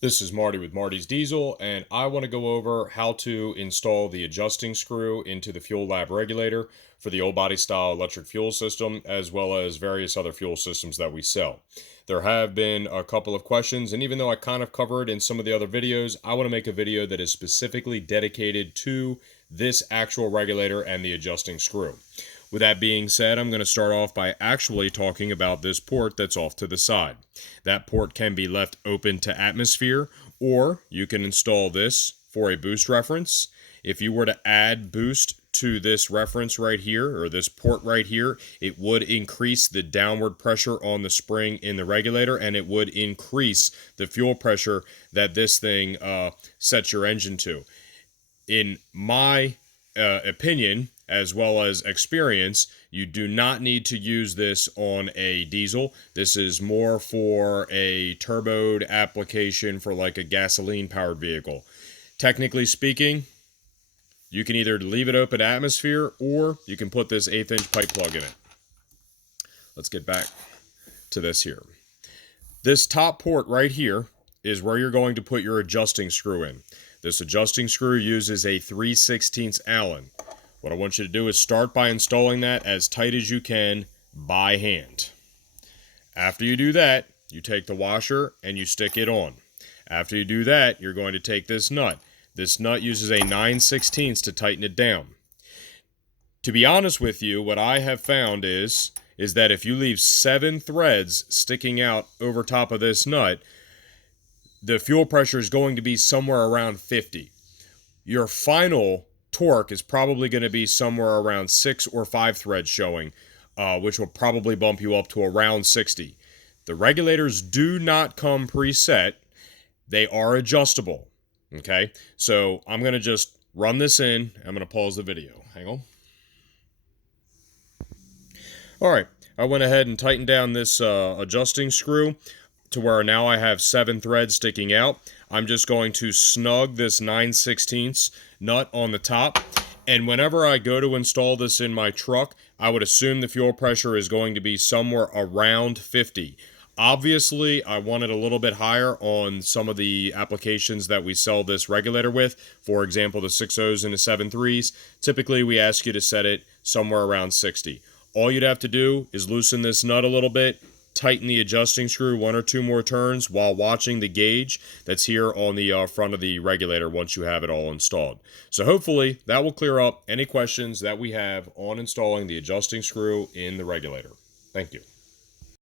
This is Marty with Marty's Diesel, and I want to go over how to install the adjusting screw into the Fuelab regulator for the old body style electric fuel system, as well as various other fuel systems that we sell. There have been a couple of questions, and even though I kind of covered in some of the other videos, I want to make a video that is specifically dedicated to this actual regulator and the adjusting screw. With that being said, I'm going to start off by actually talking about this port that's off to the side. That port can be left open to atmosphere, or you can install this for a boost reference. If you were to add boost to this reference right here, or this port right here, it would increase the downward pressure on the spring in the regulator, and it would increase the fuel pressure that this thing sets your engine to. In my opinion, as well as experience, you do not need to use this on a diesel. This is more for a turboed application for like a gasoline powered vehicle. Technically speaking, you can either leave it open atmosphere or you can put this 1/8 inch pipe plug in it. Let's get back to this here. This top port right here is where you're going to put your adjusting screw in. This adjusting screw uses a 3/16 Allen. What I want you to do is start by installing that as tight as you can by hand. After you do that, you take the washer and you stick it on. After you do that, you're going to take this nut. This nut uses a 9/16 to tighten it down. To be honest with you, what I have found is that if you leave 7 threads sticking out over top of this nut, the fuel pressure is going to be somewhere around 50. Your final torque is probably going to be somewhere around 6 or 5 threads showing, which will probably bump you up to around 60. The regulators do not come preset. They are adjustable. Okay, so I'm going to just run this in. I'm going to pause the video. Hang on. All right, I went ahead and tightened down this adjusting screw to where now I have 7 threads sticking out. I'm just going to snug this 9/16 nut on the top, and whenever I go to install this in my truck, I would assume the fuel pressure is going to be somewhere around 50. Obviously, I want it a little bit higher on some of the applications that we sell this regulator with. For example, the 6.0s and the 7.3s. Typically, we ask you to set it somewhere around 60. All you'd have to do is loosen this nut a little bit, tighten the adjusting screw 1 or 2 more turns while watching the gauge that's here on the front of the regulator once you have it all installed. So hopefully that will clear up any questions that we have on installing the adjusting screw in the regulator. Thank you.